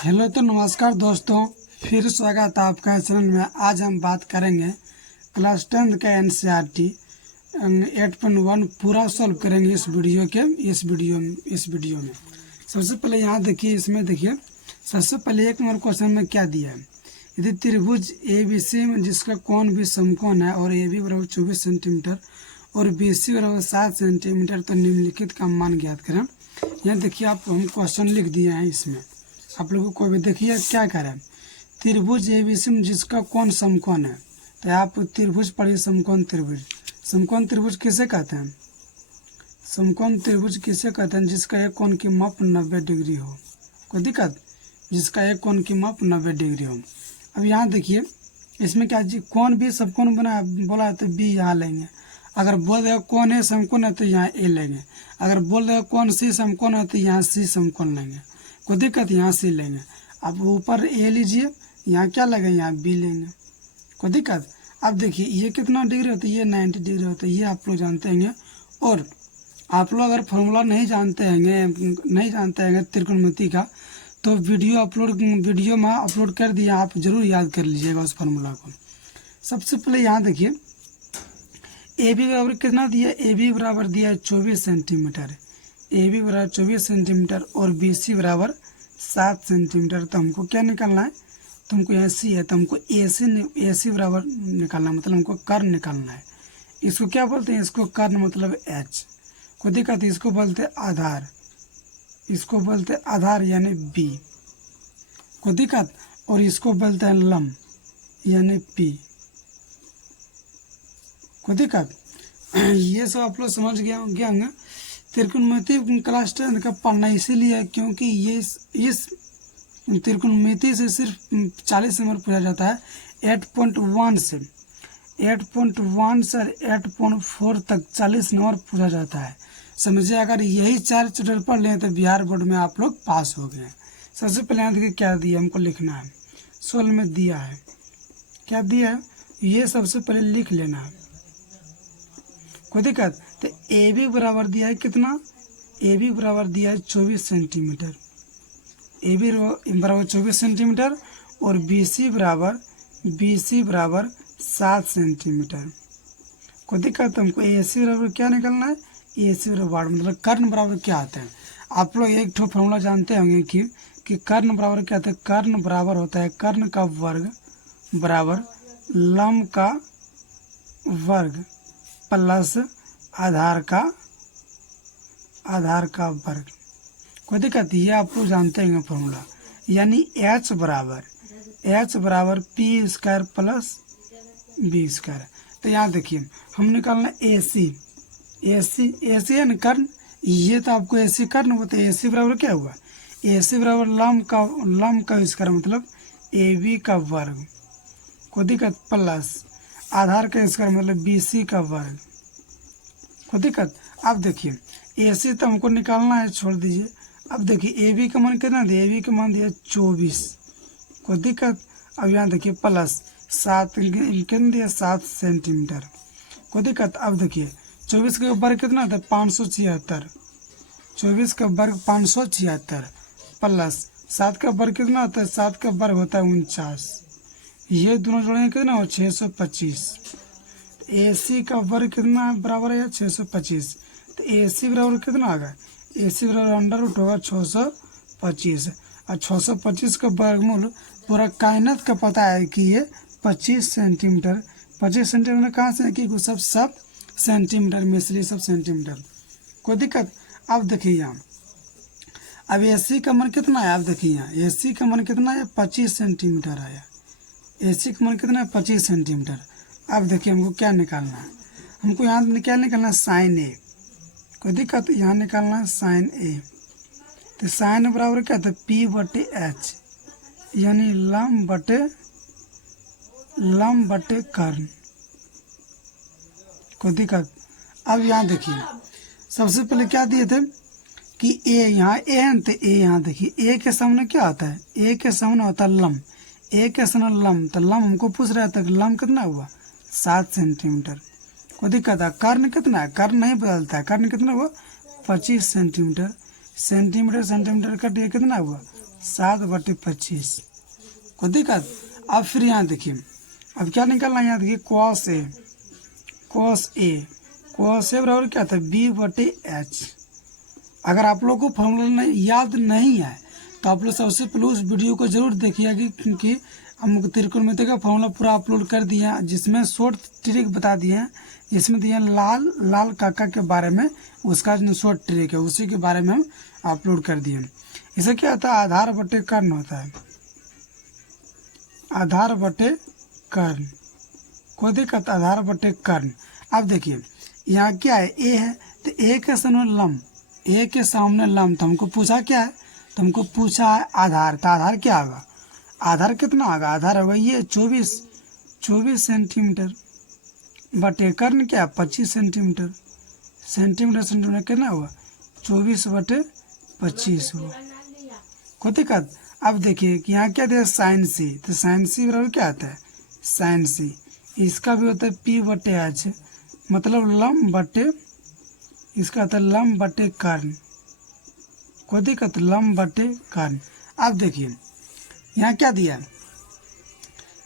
Hello तो नमस्कार दोस्तों, फिर स्वागत है आपका चैनल में। आज हम बात करेंगे क्लास 10 का एनसीईआरटी 8.1 पूरा सॉल्व करेंगे इस वीडियो में। सबसे पहले यहाँ देखिए, इसमें देखिए सबसे पहले एक नंबर क्वेश्चन में क्या दिया है। यदि त्रिभुज ABC में जिसका कोण भी समकोण है और AB बराबर 24 सेंटीमीटर और BC बराबर 7 सेंटीमीटर तो निम्नलिखित का मान ज्ञात करें। यहाँ देखिए आप हम क्वेश्चन लिख दिए हैं। इसमें आप लोगों को भी देखिए क्या करें। त्रिभुज ABC में जिसका कोण समकोण है, तो आप त्रिभुज पढ़िए। समकोण त्रिभुज किसे कहते हैं? समकोण त्रिभुज किसे कहते हैं? जिसका एक कोण की माप 90 डिग्री हो। कोई दिक्कत? जिसका एक कोण की माप 90 डिग्री हो। अब यहाँ देखिए इसमें क्या जी, कोण भी समकोण बना बोला है तो B यहाँ लेंगे। अगर बोल देगा कोण है समकोण है तो यहाँ A लेंगे। अगर बोल देगा कोण C समकोण है तो यहाँ C समकोण लेंगे। कोई दिक्कत? यहाँ C लेंगे। अब ऊपर A लीजिए, यहाँ क्या लगेगा? यहाँ B लेंगे। कोई दिक्कत? अब देखिए ये कितना डिग्री होता है? ये 90 डिग्री होता है। ये आप लोग जानते हैं। और आप लोग अगर फॉर्मूला नहीं जानते हैं त्रिकोणमिति का, तो वीडियो में अपलोड कर दिया, आप जरूर याद कर लीजिएगा उस फार्मूला को। सबसे पहले यहाँ देखिए AB बराबर कितना दिया? AB बराबर दिया है 24 सेंटीमीटर। AB बराबर 24 सेंटीमीटर और BC बराबर 7 सेंटीमीटर। तो हमको क्या निकालना है? तुमको यहाँ C है तो हमको AC बराबर निकालना है, मतलब हमको कर्ण निकालना है। इसको क्या बोलते हैं? इसको कर्ण मतलब H। कोई दिक्कत? इसको बोलते हैं आधार। इसको बोलते हैं आधार यानी B। कोई दिक्कत? और इसको बोलते हैं लंब यानी P। कोई दिक्कत? ये सब आप लोग समझ गया होंगे। त्रिकोणमिति क्लास 10 का पढ़ना इसीलिए क्योंकि ये इस त्रिकोणमिति से सिर्फ 40 नंबर पूछा जाता है। 8.1 से 8.4 तक 40 नंबर पूछा जाता है। समझिए, अगर यही 4 चैप्टर पढ़ लें तो बिहार बोर्ड में आप लोग पास हो गए। सबसे पहले यहाँ देखिए क्या दिया हमको लिखना है। 16 में दिया है, क्या दिया है ये सबसे पहले लिख लेना है। कोई दिक्कत? तो AB बराबर दिया है कितना? AB बराबर दिया है 24 सेंटीमीटर। AB बराबर 24 सेंटीमीटर और BC बराबर 7 सेंटीमीटर। कोई दिक्कत? हमको AC बराबर क्या निकलना है? AC बराबर मतलब कर्ण बराबर क्या आता है? आप लोग एक ठो फॉर्मूला जानते होंगे कि कर्ण बराबर क्या होता है? कर्ण बराबर होता है कर्ण का वर्ग बराबर लंब का वर्ग प्लस आधार का वर्ग। कोई दिक्कत? ये आप लोग जानते हैं फॉर्मूला। यानी H बराबर P square plus B square. तो यहाँ देखिए हम निकालना AC है ना कर्ण। ये तो आपको AC कर्ण होता है। AC बराबर क्या हुआ? AC बराबर लंब का स्क्वायर मतलब AB का वर्ग। कोई दिक्कत? प्लस आधार का स्क्वायर मतलब BC का वर्ग। कोई दिक्कत? अब देखिए AC तो हमको निकालना है, छोड़ दीजिए। अब देखिए AB का मान कितना दिया? AB का मान दिया 24। कोई दिक्कत? अब यहाँ देखिए प्लस 7 कितना दिया? 7 सेंटीमीटर। कोई दिक्कत? अब देखिए 24 का वर्ग कितना था? 576। 24 का वर्ग 576 प्लस 7 का वर्ग कितना होता है? 7 का वर्ग होता है 49। ये दोनों जोड़ेंगे कितना हो? 625। AC का वर्ग कितना बराबर है? 625। तो AC बराबर कितना आ गया? AC बराबर अंडर रूट होगा 625। और 625 का वर्गमूल पूरा कायनात का पता है कि ये 25 सेंटीमीटर। 25 सेंटीमीटर कहाँ से है? कि सब सेंटीमीटर में, इसलिए सब सेंटीमीटर। कोई दिक्कत? अब देखिए यहाँ अब AC का मान कितना है? अब देखिए यहाँ AC का मान कितना है? 25 सेंटीमीटर आया। AC का मान कितना है? 25 सेंटीमीटर। अब देखिए हमको क्या निकालना है? हमको यहाँ क्या निकालना है? Sine A। कोई दिक्कत? यहाँ निकालना है साइन A। तो साइन बराबर क्या था? P/H यानी लंब बटे कर्ण। कोई दिक्कत? अब यहाँ देखिए सबसे पहले क्या दिए थे कि A, यहाँ A है तो A यहाँ देखिए A के सामने क्या आता है? A के सामने होता है लंब। A के सामने लंब, तो लंब हमको पूछ रहा था कि लंब कितना हुआ? 7 सेंटीमीटर। कोई दिक्कत है? कर्ण कितना है? कर्ण नहीं बदलता है। कर्ण कितना हुआ? 25 सेंटीमीटर। सेंटीमीटर कट कितना हुआ? 7/25। कोई दिक्कत? अब फिर यहाँ देखिए, अब क्या निकालना है, यहाँ देखिए cos A बराबर क्या था, B/H। अगर आप लोग को फॉर्मूला याद नहीं है तो आप लोग सबसे पहले उस वीडियो को जरूर देखिएगा, क्योंकि हम त्रिकोणमिति का फॉर्मूला पूरा अपलोड कर दिए हैं, जिसमें शॉर्ट ट्रिक बता दिए हैं, जिसमें दिए लाल काका के बारे में, उसका जो शॉर्ट ट्रिक है उसी के बारे में हम अपलोड कर दिए। इसे क्या होता है, आधार बटे कर्ण होता है, आधार बटे कर्ण। कोई दिक्कत? आधार बटे कर्ण। अब देखिए यहाँ क्या है, ए है, तो ए के सामने लंब, ए के सामने लंब, तो हमको पूछा क्या है, तुमको पूछा है आधार, तो आधार क्या होगा, आधार कितना होगा, आधार होगा ये 24 सेंटीमीटर बटे कर्ण क्या, 25 सेंटीमीटर, सेंटीमीटर कितना हुआ, 24/25 हुआ। कोई दिक्कत? अब देखिए कि यहाँ क्या दिया, साइन सी, तो साइन सी बराबर क्या आता है, साइन सी, इसका भी होता है P/H, मतलब लंब बटे, इसका होता है लंब बटे कर्ण। कोई दिक्कत? लंब बटे कर्ण। अब देखिए यहाँ क्या दिया है,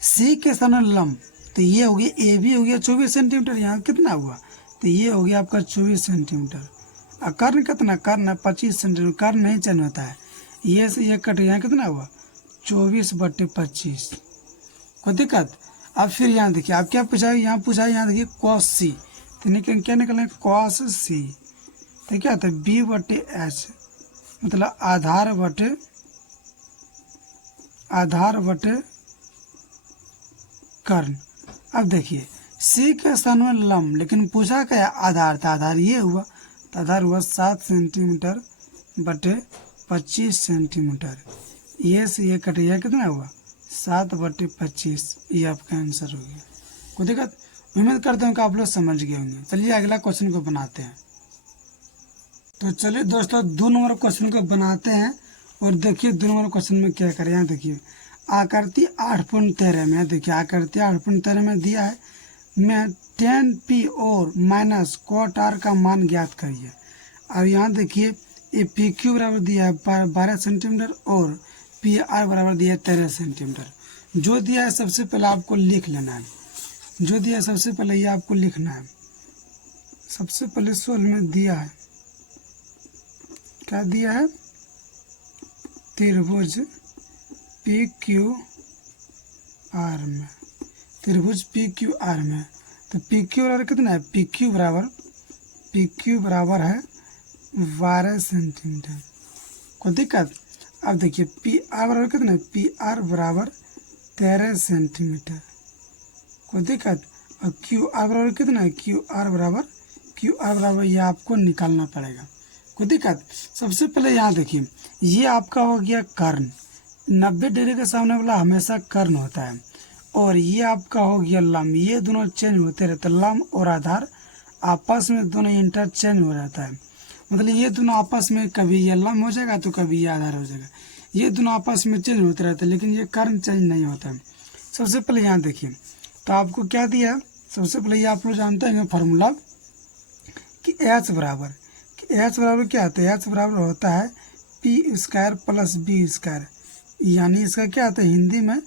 सी के सामने लंब, तो ये हो गया, ए भी हो गया 24 सेंटीमीटर, यहाँ कितना हुआ, तो ये हो गया आपका 24 सेंटीमीटर। और कर्ण कितना, कर्ण है 25 सेंटीमीटर, कर्ण नहीं चेंज होता है, ये से ये कट, यहाँ कितना हुआ, 24/25। कोई दिक्कत? अब फिर यहाँ देखिए, अब क्या पूछा है, यहाँ पूछा है, यहाँ देखिए cos C, तो क्या निकलना है, cos C, तो क्या होता है B/H, मतलब आधार बटे कर्ण। अब देखिए C के स्थान में लंब, लेकिन पूछा क्या, आधार, था आधार ये हुआ, तो आधार हुआ 7 सेंटीमीटर बटे 25 सेंटीमीटर, ये से ये कटे, यह कितना हुआ, 7/25। ये आपका आंसर हो गया। कोई दिक्कत? उम्मीद करता हूँ कि आप लोग समझ गए होंगे। चलिए अगला क्वेश्चन को बनाते हैं। तो चलिए दोस्तों 2 नंबर क्वेश्चन को बनाते हैं, और देखिए 2 नंबर क्वेश्चन में क्या करें। यहाँ देखिए आकृति 8.13 में, देखिए आकृति 8.13 में दिया है, मैं tan P और माइनस cot R का मान ज्ञात करिए। और यहाँ देखिए ये PQ बराबर दिया है 12 सेंटीमीटर, और PR बराबर दिया है 13 सेंटीमीटर। जो दिया है सबसे पहले आपको लिख लेना है, जो दिया है सबसे पहले ये आपको लिखना है। सबसे पहले सवाल में दिया है, क्या दिया है, त्रिभुज PQR में, त्रिभुज PQR में, तो PQ बराबर कितना है, PQ बराबर है 12 सेंटीमीटर। कोई दिक्कत? अब देखिए PR बराबर कितना है, PR बराबर 13 सेंटीमीटर। कोई दिक्कत? और QR बराबर कितना है, QR बराबर ये आपको निकालना पड़ेगा। कोई दिक्कत? सबसे पहले यहाँ देखिए, ये आपका हो गया कर्ण, 90 डिग्री के सामने वाला हमेशा कर्ण होता है, और ये आपका हो गया लंब, ये दोनों चेंज होते रहते हैं, लंब और आधार आपस में दोनों इंटरचेंज हो जाता है, मतलब ये दोनों आपस में कभी ये लंब हो जाएगा तो कभी ये आधार हो जाएगा, ये दोनों आपस में चेंज होते रहते हैं, लेकिन ये कर्ण चेंज नहीं होता है। सबसे पहले यहाँ देखिए, तो आपको क्या दिया, सबसे पहले ये आप लोग जानते हैं फार्मूला कि H बराबर क्या होता है, H बराबर होता है P² + B², यानी इसका क्या होता है हिंदी में,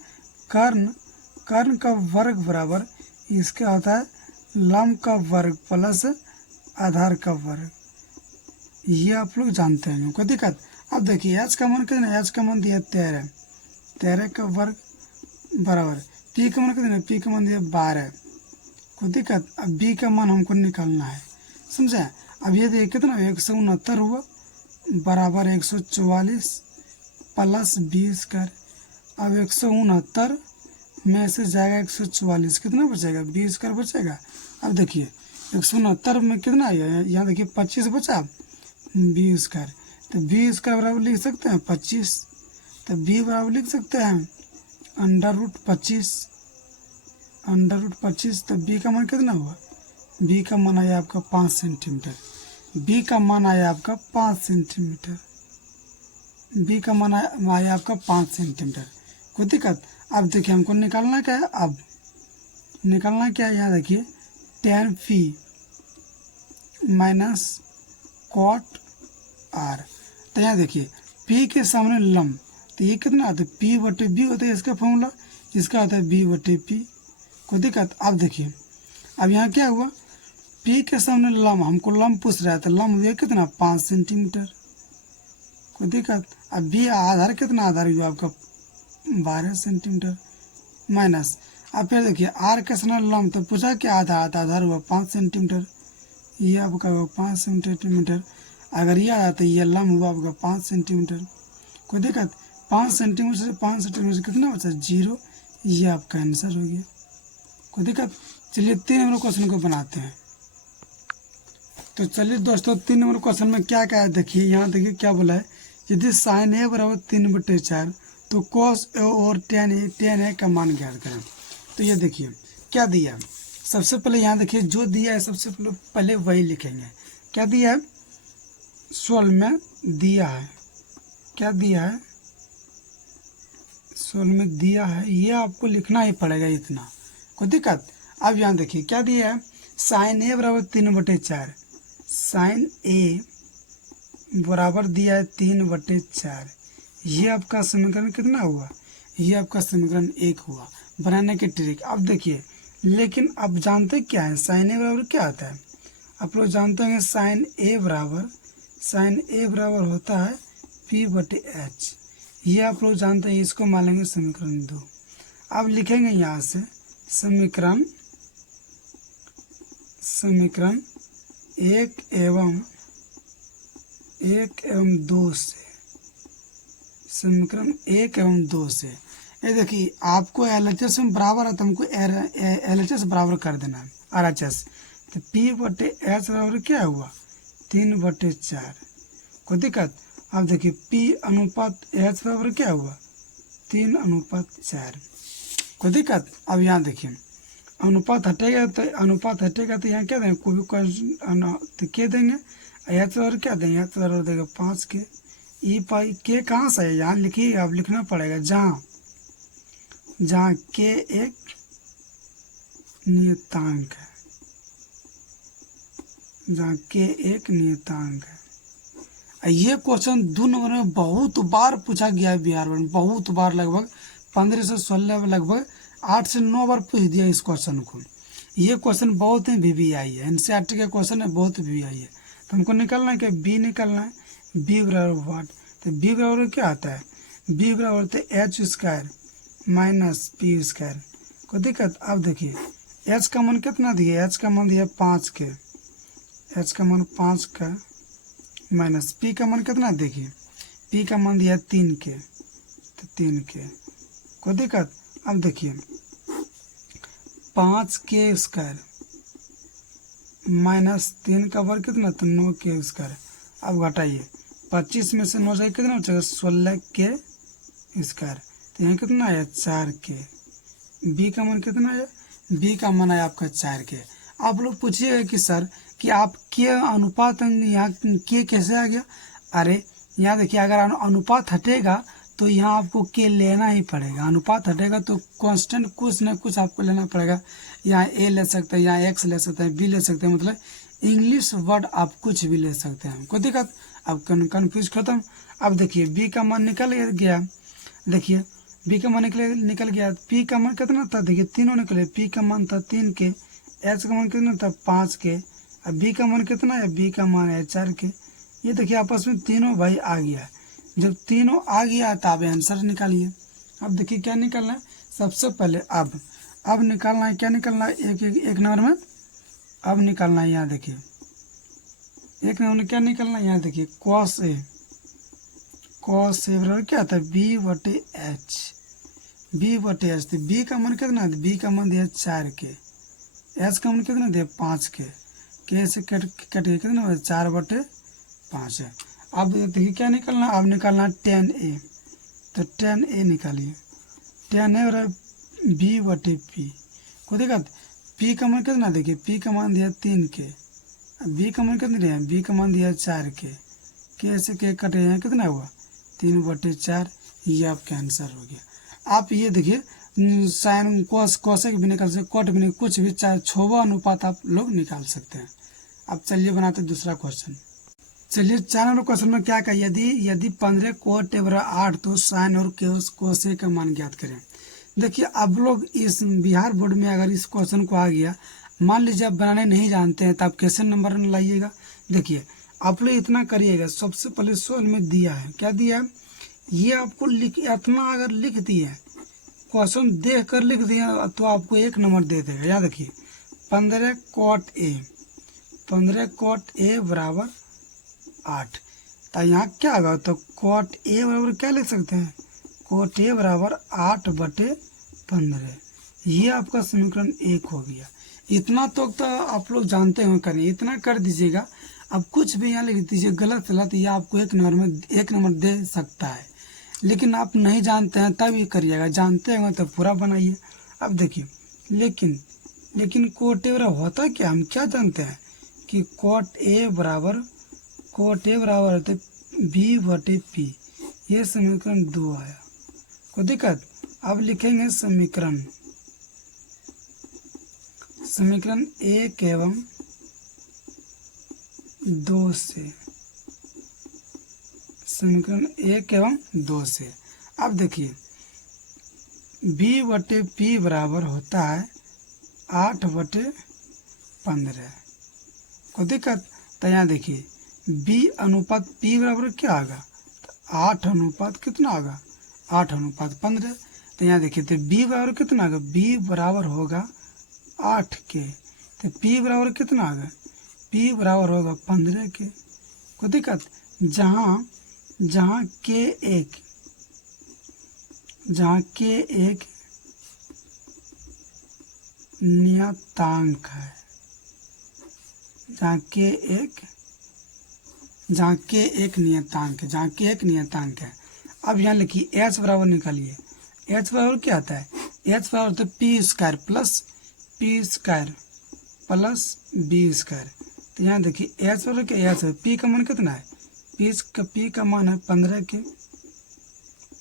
कर्ण का वर्ग बराबर इसका होता है लंब का वर्ग प्लस आधार का वर्ग। ये आप लोग जानते हैं, कोई दिक्कत? अब देखिए H का मान कितना, H का मान दिया 13 का वर्ग बराबर, P का मान कितना, P का मान दिया 12। कोई दिक्कत? अब B का मान हमको निकालना है, समझे? अब ये देखिए कितना 169 हुआ बराबर 144 प्लस B²। अब 169 में से जाएगा 144, कितना बचेगा, B² बचेगा। अब देखिए 169 में कितना आया, यहाँ देखिए 25 बचा, B², तो B² बराबर लिख सकते हैं 25, तो B बराबर लिख सकते हैं √25, तो B का मान कितना हुआ, B का मान आया आपका 5 सेंटीमीटर, B का मान आया आपका 5 सेंटीमीटर, B का मान आया आपका 5 सेंटीमीटर। कोई दिक्कत? अब देखिए हमको निकालना क्या है, अब निकालना क्या है, यहाँ देखिए tan P - cot R, तो यहाँ देखिए P के सामने लंब, तो ये कितना आता है, पी बटे बी होता है इसका फॉर्मूला, इसका होता है बी बटे पी। कोई दिक्कत? अब देखिए अब यहाँ क्या हुआ, पी के सामने लम, हमको लम पूछ रहा है तो लम हुआ कितना 5 सेंटीमीटर। कोई दिक्कत? अब बी आधार कितना, आधार हुआ आपका 12 सेंटीमीटर माइनस। अब फिर देखिए आर के सामने लम तो पूछा क्या आधार, आधार हुआ 5 सेंटीमीटर, ये आपका हुआ 5 सेंटीमीटर। अगर ये आया तो ये लम हुआ आपका 5 सेंटीमीटर। कोई दिक्कत? 5 सेंटीमीटर से 5 सेंटीमीटर कितना बचा, 0। ये आपका आंसर हो गया। कोई दिक्कत? चलिए 3 नंबर क्वेश्चन को बनाते हैं। तो चलिए दोस्तों 3 नंबर क्वेश्चन में क्या क्या है देखिए, यहाँ देखिए क्या बोला है, यदि साइन ए बराबर 3/4 तो कॉस ए और टेन ए का मान ज्ञात करें। तो ये देखिए क्या दिया है, सबसे पहले यहाँ देखिए जो दिया है सबसे पहले वही लिखेंगे। क्या दिया है, सोल्व में दिया है, क्या दिया है, सोल्व में दिया है, ये आपको लिखना ही पड़ेगा इतना। कोई दिक्कत? अब यहाँ देखिए क्या दिया है, साइन ए बराबर 3/4, साइन ए बराबर दिया है 3/4। ये आपका समीकरण कितना हुआ, ये आपका समीकरण 1 हुआ। बनाने की ट्रिक अब देखिए, लेकिन अब जानते क्या है, साइन ए बराबर क्या आता है, आप लोग जानते हैं साइन ए बराबर होता है P/H। ये आप लोग जानते हैं, इसको मान लेंगे समीकरण 2। अब लिखेंगे यहाँ से समीकरण 1 एवं 2 से, समीकरण 1 एवं 2 से। ये देखिए आपको LHS में बराबर है तो हमको LHS बराबर कर देना है RHS। तो P/H बराबर क्या हुआ, 3/4। कोई दिक्कत? अब देखिए P अनुपात H बराबर क्या हुआ, 3/4। कोई दिक्कत? अब यहाँ देखिए अनुपात हटेगा तो यहाँ क्या देंगे, कोई भी तो के देंगे, H बराबर क्या देंगे, H बराबर देगा 5 के। ई पाई के कहाँ से है, यहाँ लिखिए, आप लिखना पड़ेगा जहाँ के एक नियतांक है, जहाँ के एक नियतांक है। ये क्वेश्चन 2 नंबर में बहुत बार पूछा गया है बिहार में, बहुत बार, लगभग 15 से 16, लगभग 8 से 9 बार पूछ दिया इस क्वेश्चन को। ये क्वेश्चन बहुत ही VVI है, NCERT के क्वेश्चन है, बहुत VVI है। तो हमको निकालना है कि बी निकालना है, बी बराबर वाट। तो बी बराबर क्या आता है, बी बराबर होता है H² माइनस P²। कोई दिक्कत? अब देखिए H का मान कितना दिया, H का मान दिया 5 के, H का मान 5 का माइनस P का मान कितना, देखिए P का मान दिया 3 के, तो 3 के। कोई दिक्कत? अब देखिए 5k² माइनस 3 का वर्ग कितना, तो 9k²। अब घटाइए 25 में से 9 से कितना हो जाएगा, 16k²। तो यहाँ कितना आया, 4k। बी का मान कितना है, बी का मान है आपका 4k। आप लोग पूछिएगा कि सर कि आप के अनुपात यहाँ के कैसे आ गया। अरे यहाँ देखिए अगर अनुपात हटेगा तो यहाँ आपको के लेना ही पड़ेगा, अनुपात हटेगा तो कांस्टेंट कुछ न कुछ आपको लेना पड़ेगा। यहाँ ए ले सकते हैं, यहाँ एक्स ले सकते हैं, बी ले सकते हैं, मतलब इंग्लिश वर्ड आप कुछ भी ले सकते हैं। कोई दिक्कत? अब कन्फ्यूज खत्म। अब देखिए बी का मान निकल गया, देखिए बी का मान निकल गया, पी का मान कितना था, देखिए तीनों निकले, पी का मान था 3 के, एच का मान कितना था 5 के, अब बी का मान कितना है, बी का मान है 4 के। ये देखिए आपस में तीनों भाई आ गया है। जब तीनों आ गया तो आप आंसर निकालिए। अब देखिए क्या निकालना है, सबसे पहले अब निकालना है, क्या निकालना है, एक नंबर में अब निकालना है। यहाँ देखिए एक नंबर में क्या निकालना है, यहाँ देखिए कॉस ए बराबर क्या आता है, B/H। तो बी का मान कितना है, बी का मान दिया 4 के, एच का मान कितना दिया 5 के से कट के कितना 4/5 है। अब देखिए क्या निकालना, अब निकालना tan A। तो tan A निकालिए, tan A बराबर B/P। को देखा P का मान कितना, देखिए P का मान दिया 3 के, B का मान कितना दिया, B का मान दिया 4 के से के कटे हैं कितना हुआ 3/4। ये आपका आंसर हो गया। आप ये देखिए साइन कोसेक भी निकाल सकते, कॉट भी, कुछ भी, चाहे छोवा अनुपात आप लोग निकाल सकते हैं। अब चलिए बनाते दूसरा क्वेश्चन। चलिए 4 नंबर क्वेश्चन में क्या कहा, यदि यदि 15 कोट बराबर 8 तो साइन और कोसे का मान ज्ञात करें। देखिए अब लोग इस बिहार बोर्ड में अगर इस क्वेश्चन को आ गया, मान लीजिए आप बनाने नहीं जानते हैं तो आप कैसे नंबर लाइएगा। देखिए आप लोग इतना करिएगा, सबसे पहले सवाल में दिया है, क्या दिया है, ये आपको लिख इतना अगर लिख दिए, क्वेश्चन देख कर लिख दिया तो आपको 1 नंबर दे देगा। याद रखिए 15 कोट ए, 15 कोट ए बराबर 8, तो यहाँ क्या होगा, तो कोट ए बराबर क्या लिख सकते हैं, कोट ए बराबर 8/15। ये आपका समीकरण 1 हो गया। इतना तो आप लोग जानते हो करें, इतना कर दीजिएगा। अब कुछ भी यहाँ लिख दीजिए गलत गलत, ये आपको 1 नंबर दे सकता है, लेकिन आप नहीं जानते हैं तब ये करिएगा, जानते हैं तो पूरा बनाइए। अब देखिए लेकिन कोट ए बराबर होता क्या, हम क्या जानते हैं कि कोट ए बराबर होते B/P। ये समीकरण 2 आया, कोई दिक्कत। अब लिखेंगे समीकरण 1 एवं 2 से, समीकरण 1 एवं 2 से। अब देखिए B/P बराबर होता है 8/15, कोई दिक्कत। तो यहाँ देखिए B अनुपात P बराबर क्या आएगा, 8 अनुपात कितना आएगा, 8/15। तो यहाँ देखिए तो B बराबर कितना आएगा, B बराबर होगा 8 के, तो P बराबर कितना आएगा, P बराबर होगा 15 के, कोई दिक्कत। जहाँ K एक नियतांक है, जहाँ K एक नियतांक है। अब यहाँ लिखिए H बराबर निकालिए, H बराबर क्या आता है, H बराबर तो P² प्लस B²। तो यहाँ देखिए H बराबर क्या, H P का मान कितना है, P का मान है 15 के,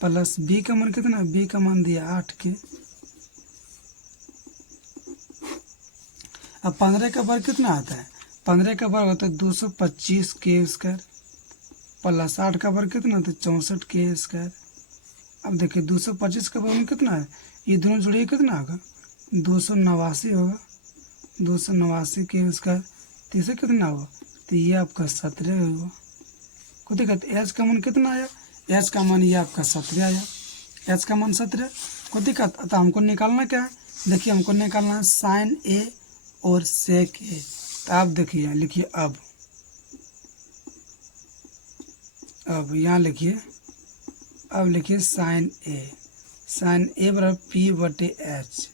प्लस B का मान कितना है, B का मान दिया 8 के। अब 15 का वर्ग कितना आता है, 15 का वर्ग होता है 225 K² प्लस 8 का वर्ग कितना होता है 64 K²। अब देखिए 225 का वर्ग कितना है, ये दोनों जोड़िए कितना होगा, 289 होगा, 289 K²। तो इसे कितना होगा, तो ये आपका 17 होगा, कोई दिक्कत। H का मान कितना आया, H का मान ये आपका 17 आया, H का मान 17, कोई दिक्कत। तो हमको निकालना क्या है, देखिए हमको निकालना है साइन A और सेक A। तो आप देखिए लिखिए अब यहाँ लिखिए, अब लिखिए साइन A बराबर P/H।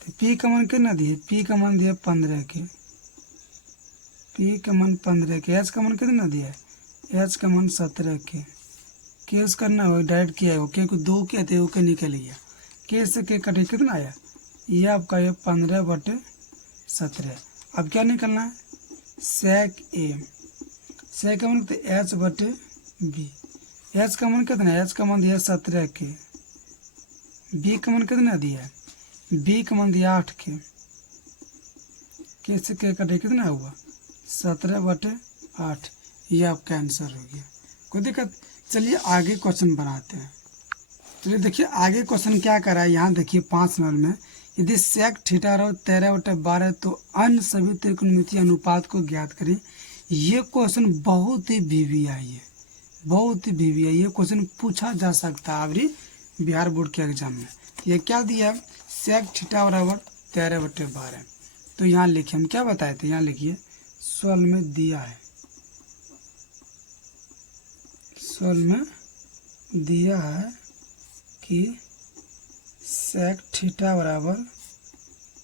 तो P का मान कितना दिए, P का मान दिया 15 के, P का मान 15 के, H का मान कितना दिया है, H का मान 17 के। केस करना हो डायरेक्ट किया है, क्योंकि 2 के थे ओके निकल गया, केस से के कटे कितना आया, ये आपका ये 15/17। अब क्या निकलना है, सेक A, सेक का मान H/B, H का मान कितना है, H का मान दिया 17 के, B का मान कितना दिया है, B का मान दिया 8 के, कैसे के कटे कितना हुआ 17/8। ये आपका आंसर हो गया, कोई दिक्कत। चलिए आगे क्वेश्चन बनाते हैं। चलिए देखिए आगे क्वेश्चन क्या करा है, यहाँ देखिए 5 नंबर में, यदि सेक थीटा रहो 13/12 तो अन्य सभी त्रिकोणमितीय अनुपात को ज्ञात करें। ये क्वेश्चन बहुत ही VVI है, ये क्वेश्चन पूछा जा सकता है अभी बिहार बोर्ड के एग्जाम में। ये क्या दिया है, सेक थीटा बराबर 13/12। तो यहाँ लिखिए, हम क्या बताए थे, यहाँ लिखिए सवाल में दिया है, सवाल में दिया है कि सेक थीटा बराबर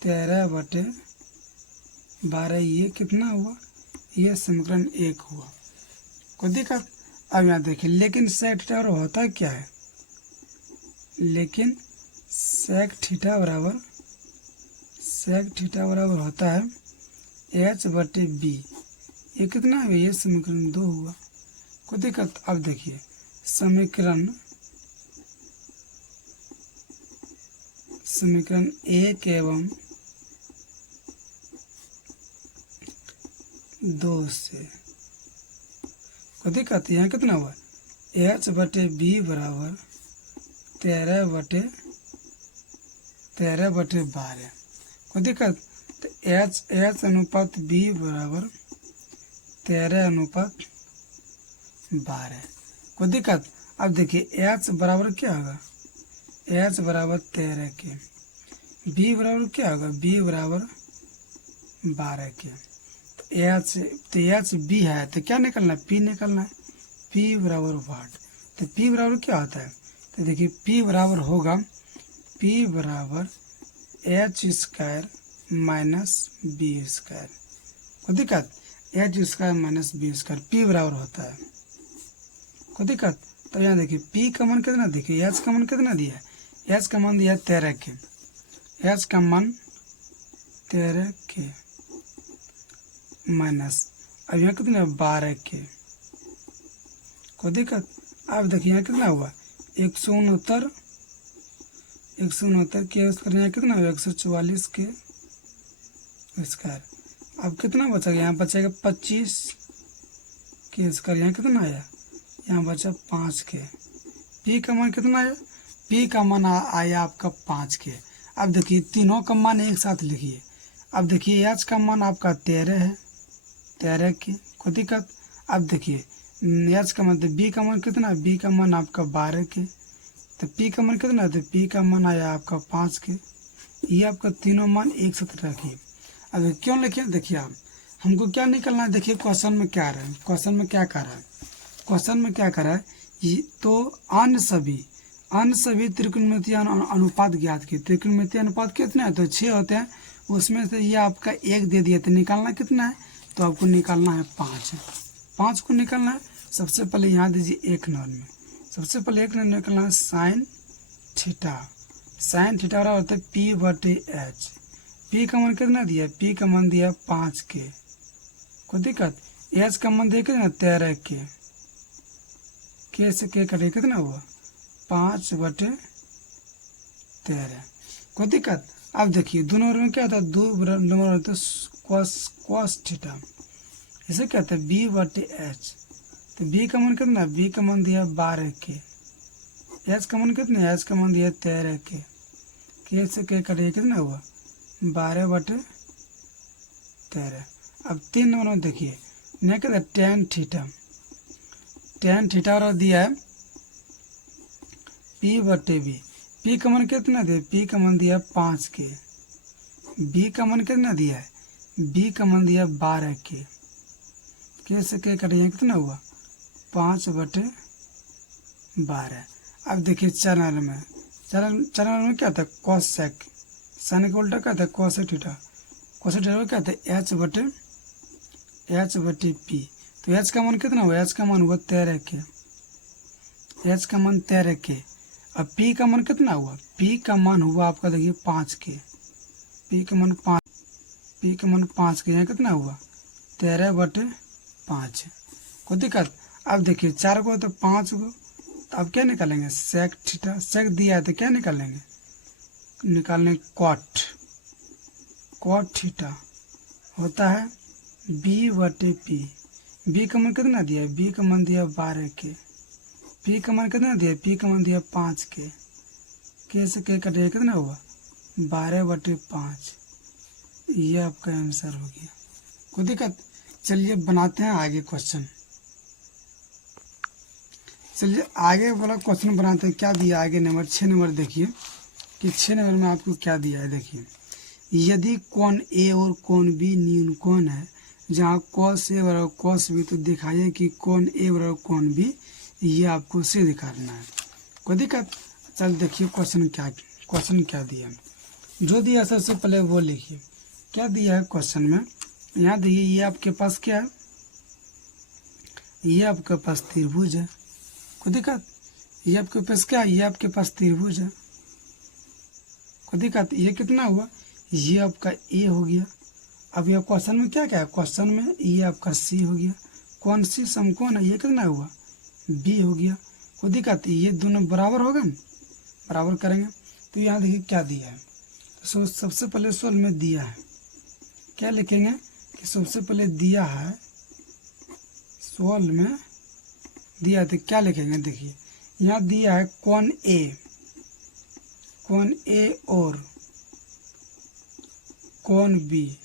13/12, ये कितना हुआ, ये समीकरण 1 हुआ, कोई दिक्कत। अब यहाँ देखिए लेकिन सेक थीटा बराबर होता क्या है, लेकिन सेक थीटा बराबर होता है H/B। ये कितना है, ये समीकरण 2 हुआ, कोई दिक्कत। अब देखिए समीकरण 1 एवं 2 से, कोई दिक्कत, यहाँ कितना हुआ एच बटे बी बराबर 13/12। कोई दिक्कत, तो एच अनुपात बी बराबर 13/12। कोई दिक्कत। अब देखिए एच बराबर क्या होगा, एच बराबर 13 के, बी बराबर क्या होगा, बी बराबर 12 के। तो एच बी है तो क्या निकलना है, पी निकलना है, पी बराबर वाट। तो पी बराबर क्या होता है, तो देखिए पी बराबर होगा, पी बराबर H square minus B square. कोई दिक्कत, H square minus B square P बराबर होता है। कोई दिक्कत। तो यहाँ देखिए पी का मान कितना, देखिए एच का मान कितना दिया है, एच का मान दिया है 13 के, एच का मान 13 के माइनस अब यहाँ कितना 12 के। कोई दिक्कत। अब देखिए यहाँ कितना हुआ 169 के स्क्वायर, यहाँ कितना हुआ 144 के स्क्वायर। अब कितना बचेगा, यहाँ बचेगा 25 के स्क्वायर, यहाँ कितना आया, यहाँ बचा 5 के। पी का मान कितना आया, पी का मान आया आपका 5 के। अब देखिए तीनों का मान एक साथ लिखिए। अब देखिए एच का मान आपका 13 है, 13 के। कोई दिक्कत। अब देखिए एच का मान, तो बी का मान कितना, बी का मान आपका 12 के, तो पी का मान कितना, तो पी का मान आया आपका 5 के। ये आपका तीनों मान एक साथ रखिए। अब क्यों लिखे, देखिए आप हमको क्या निकलना है, देखिए क्वेश्चन में क्या रहा है, क्वेश्चन में क्या कर रहा है, क्वेश्चन में क्या कर रहा है, ये तो अन्य सभी त्रिकोणमितीय अनुपात ज्ञात की। त्रिकोणमितीय अनुपात कितने हैं, तो 6 होते हैं, उसमें से ये आपका 1 दे दिया, तो निकालना कितना है, तो आपको निकालना है 5 को निकालना है। सबसे पहले यहाँ दीजिए 1 नंबर में, सबसे पहले 1 नंबर निकालना है साइन थीटा बराबर होता है पी बटे एच। पी का मान कितना दिया, पी का मान दिया 5 के। कोई दिक्कत। एच का मान देखे ना 13 के से के कटे कितना हुआ 5/13। कोई दिक्कत। अब देखिए दोनों में क्या होता है, दो नंबर होता है कॉस थीटा, इसे क्या होता है बी बटे एच। तो बी का मान कितना, बी का मान दिया 12 के, एच का मान कितना, एच का मान दिया 13 के से के कटे कितना हुआ 12/13। अब 3 नंबर में देखिए नहीं कहता टेन थीटा और दिया है पी बटे बी। पी का मान कितना दिया, पी का मान दिया 5 के, बी का मान कितना दिया है, बी का मान दिया 12 के से के कटिए कितना हुआ 5/12। अब देखिए चैनल में क्या था कॉसेक, साइन का उल्टा क्या था कॉसेक थीटा क्या था एच बटे पी। तो एच का मान कितना हुआ, एच का मान हुआ 13 के, एच का मान 13 के। अब पी का मान कितना हुआ, पी का मान हुआ आपका देखिए 5 के, पी का मान 5 के, यहाँ कितना हुआ 13/5। कोई दिक्कत। अब देखिए 4 को तो 5 को, तो अब क्या निकालेंगे सेक थीटा, सेक दिया है तो क्या निकालेंगे, निकालने कॉट थीटा होता है बी बटे पी। बी का मान कितना दिया है, बी का मान दिया 12 के, पी का मान कितना दिया, पी का मान दिया 5 के से के कटे कितना हुआ 12/5। ये आपका आंसर हो गया। कोई दिक्कत। चलिए बनाते हैं आगे क्वेश्चन। चलिए आगे वाला क्वेश्चन बनाते हैं। क्या दिया आगे नंबर 6 नंबर देखिए कि 6 नंबर में आपको क्या दिया है। देखिए यदि कोण ए और कोण बी न्यून कोण है जहाँ कॉस ए बराबर कॉस बी, तो दिखाइए कि कोण ए बराबर कोण बी, ये आपको सिद्ध करना है। कोई दिक्कत। चल देखिए क्वेश्चन क्या दिया, जो दिया सबसे पहले वो लिखिए। क्या दिया है क्वेश्चन में, यहाँ देखिए ये आपके पास क्या है, ये आपके पास त्रिभुज है। कोई दिक्कत। ये आपके पास क्या है, ये आपके पास त्रिभुज है। कोई दिक्कत। ये कितना हुआ, ये आपका ए हो गया। अब यह क्वेश्चन में क्या है, क्वेश्चन में ये आपका सी हो गया। कौन सी समकोण है, ये कितना हुआ बी हो गया। कोई दिक्कत। ये दोनों बराबर होगा ना, बराबर करेंगे। तो यहाँ देखिए क्या दिया है, तो सबसे पहले सोल्व में दिया है, क्या लिखेंगे कि सबसे पहले दिया है सोल्व में दिया है तो क्या लिखेंगे, देखिए यहाँ दिया है कोण ए और कोण बी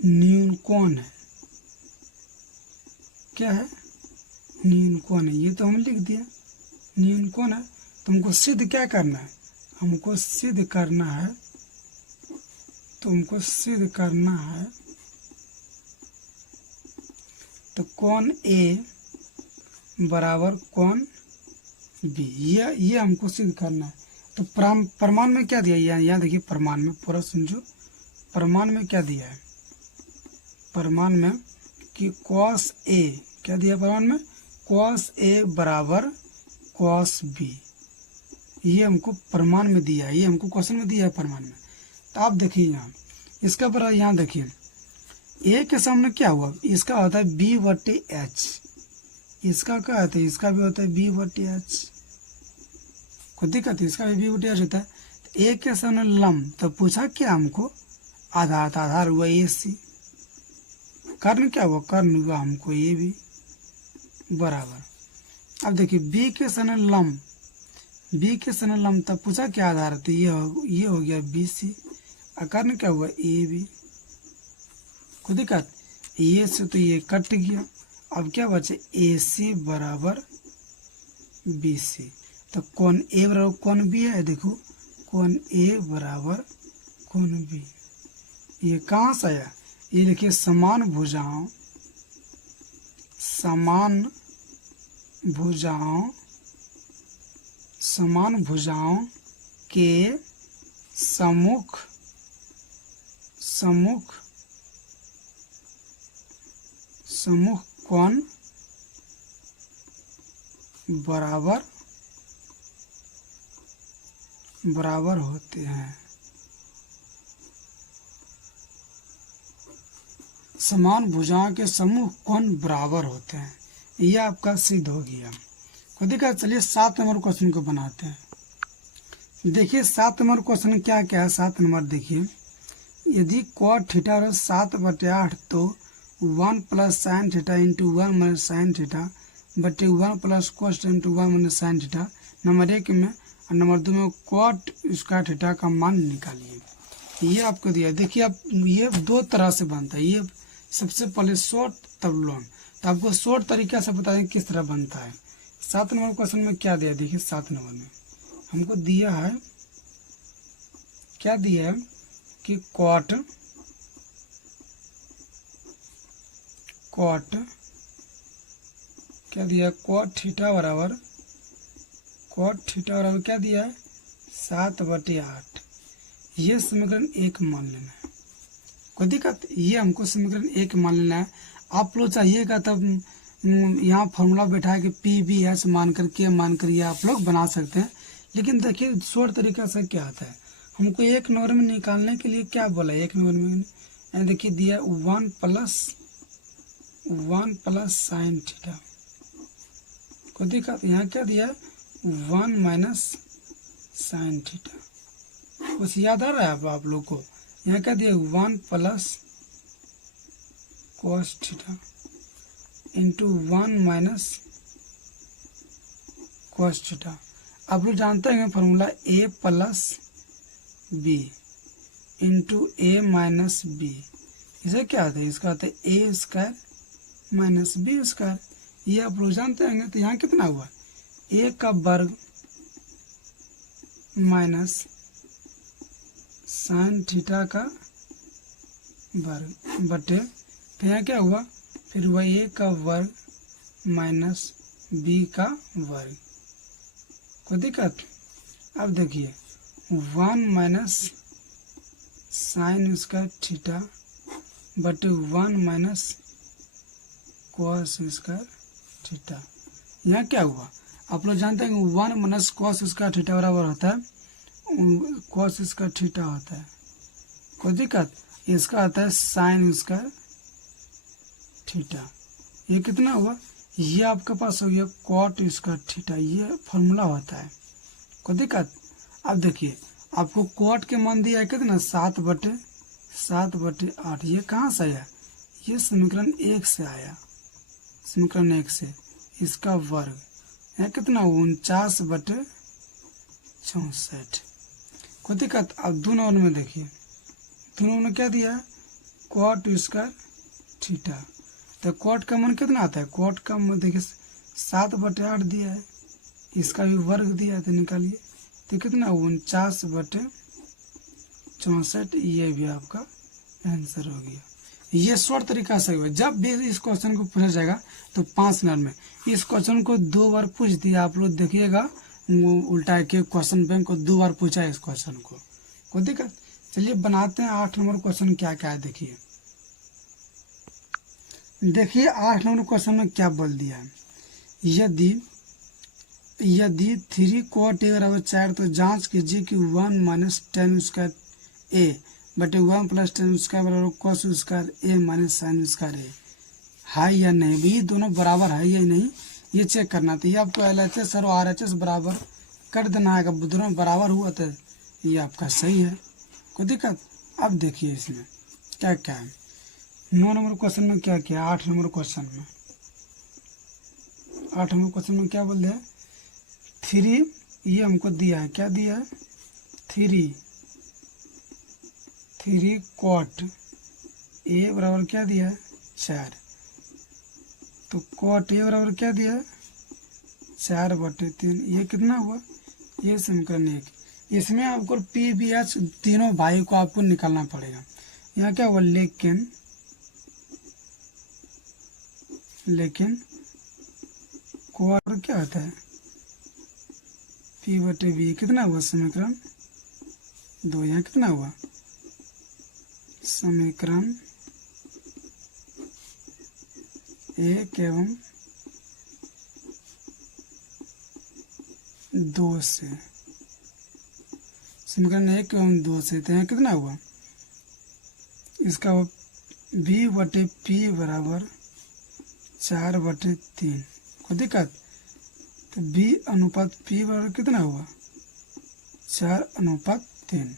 न्यून कोण है, क्या है, न्यून कोण है। ये तो हम लिख दिया न्यून कोण है। तो हमको सिद्ध क्या करना है, हमको सिद्ध करना है, तुमको सिद्ध करना है तो कोण ए बराबर कोण बी, ये हमको सिद्ध करना है। तो प्रमाण में क्या दिया, यहाँ देखिए प्रमाण में पूरा समझो, प्रमाण में क्या दिया है, प्रमाण में कि cos ए, क्या दिया प्रमाण में, cos ए बराबर cos बी, ये हमको प्रमाण में दिया है, ये हमको क्वेश्चन में दिया है प्रमाण में। तो आप देखिए यहाँ इसका बराबर, यहाँ देखिए ए के सामने क्या हुआ, इसका होता है बी बटे एच, इसका क्या होता है, इसका भी होता है बी बटे एच, कोई दिक्कत है, इसका भी बी बटे एच होता है। तो ए के सामने लंब, तो पूछा क्या हमको, आधार, तो आधार हुआ ए सी, कर्ण क्या हुआ, कर्ण हुआ हमको ए बी बराबर। अब देखिए बी के सामने लंब, बी के सामने लंब, तब पूछा क्या आधार है, तो ये हो गया बी सी, और कर्ण क्या हुआ ए बी, कोई दिक्कत, ये से तो ये कट गया। अब क्या बचे, ए सी बराबर बी सी, तो कोण ए बराबर कोण बी है, देखो कोण ए बराबर कोण बी, ये कहाँ से आया, ये देखिए समान भुजाओं, समान भुजाओं, समान भुजाओं के सम्मुख, सम्मुख, सम्मुख कोण बराबर बराबर होते हैं, समान भुजाओं के सम्मुख कोण बराबर होते हैं, यह आपका सिद्ध हो गया। को देखा, चलिए 7 नंबर क्वेश्चन को बनाते हैं। देखिए 7 नंबर क्वेश्चन क्या क्या है, 7 नंबर देखिए, यदि cot थीटा और 7/8 तो 1 plus sine theta into 1 minus sine theta बटे 1 प्लस कोस into 1 minus sine theta, number 1 में, और नंबर 2 में cot स्क्वायर थीटा का मान निकालिए। ये आपको दिया है। देखिए आप, ये 2 तरह से बनता है, ये सबसे पहले शॉर्ट तब लॉन्ग, तो आपको शॉर्ट तरीका से बता दें किस तरह बनता है। 7 नंबर क्वेश्चन में क्या दिया, देखिए 7 नंबर में हमको दिया है, क्या दिया है कि cot क्या दिया, cot थीटा बराबर क्या दिया है 7/8, ये समीकरण 1 मान लेना है, कोई दिक्कत, ये हमको समीकरण 1 मान लेना है। आप लोग चाहिएगा तब यहाँ फॉर्मूला बैठा के पी बी एच मान कर के मान कर ये आप लोग बना सकते हैं, लेकिन देखिए शॉर्ट तरीका से क्या आता है, हमको 1 नंबर में निकालने के लिए क्या बोला, 1 नंबर में देखिए दिया 1 प्लस साइन थीटा, को देखा, यहाँ क्या दिया 1 माइनस साइन थीटा, कुछ याद आ रहा है आप लोग को, यहाँ क्या दिया 1 plus cos theta into 1 minus cos theta. आप लोग जानते हैं formula a plus B into A minus B, इसे क्या आता है, इसका आता है A square minus B square, ये आप लोग जानते हैं। तो यहाँ कितना हुआ, a का वर्ग माइनस साइन थीटा का वर्ग बटे, तो यहाँ क्या हुआ, फिर हुआ a का वर्ग माइनस b का वर्ग, कोई दिक्कत। अब देखिए 1 माइनस साइन स्क्वायर थीटा बटे 1 माइनस कॉस स्क्वायर थीटा, यहाँ क्या हुआ, आप लोग जानते हैं कि 1 माइनस कॉस स्क्वायर थीटा बराबर होता है कॉस स्क्वायर थीटा होता है, कोई दिक्कत, इसका आता है साइन स्क्वायर थीटा, ये कितना हुआ, ये आपके पास हो गया कॉट स्क्वायर थीटा, ये फॉर्मूला होता है, कोई दिक्कत। अब देखिए आपको कॉट के मान दिया है कितना 7/8, ये कहाँ से आया, ये समीकरण 1 से आया, समीकरण 1 से, इसका वर्ग, यहाँ कितना 49/64। कोई दिक्कत? अब दो नंबर में देखिए, दोनों ने क्या दिया, cot स्क्वायर थीटा। तो cot का मान कितना आता है, cot का मान देखिए 7/8 दिया है, इसका भी वर्ग दिया है, तो निकालिए। तो कितना 49/64, ये भी आपका आंसर हो गया। ये शॉर्ट तरीका से हुआ। जब भी इस क्वेश्चन को पूछा जाएगा तो 5 मिनट में, इस क्वेश्चन को 2 बार पूछ दिया, आप लोग देखिएगा उल्टा के क्वेश्चन बैंक को 2 बार पूछा है इस क्वेश्चन को। कोई दिक्कत? चलिए बनाते हैं 8 नंबर क्वेश्चन क्या क्या है। देखिए 8 नंबर क्वेश्चन में क्या बोल दिया है, यदि 3 cot a बराबर 4, तो जांच कीजिए कि 1 - tan स्क्वायर a बटे 1 + tan स्क्वायर बराबर cos square a - sin square a है या नहीं। भी दोनों बराबर है या नहीं, ये चेक करना। तो ये आपको LHS और RHS बराबर कर देना है। अगर दोनों बराबर हुआ तो ये आपका सही है। कोई दिक्कत? अब देखिए इसमें क्या क्या है। 9 नंबर क्वेश्चन में क्या क्या, 8 नंबर क्वेश्चन में, 8 नंबर क्वेश्चन में क्या बोल रहे हैं, 3, ये हमको दिया है, क्या दिया है, 3 cot a बराबर क्या दिया है, 4। तो cot a बराबर क्या दिया है, 4/3। ये कितना हुआ, ये समीकरण 1। इसमें आपको PBH तीनों भाई को आपको निकालना पड़ेगा। यहाँ क्या हुआ, लेकिन cot क्या होता है, P/B। कितना हुआ, समीकरण 2। यहाँ कितना हुआ, समीकरण 1 एवं 2 से, समीकरण 1 एवं 2 से। तो यहाँ कितना हुआ, इसका B/P बराबर 4/3। कोई दिक्कत? तो B/P बराबर कितना हुआ, 4/3।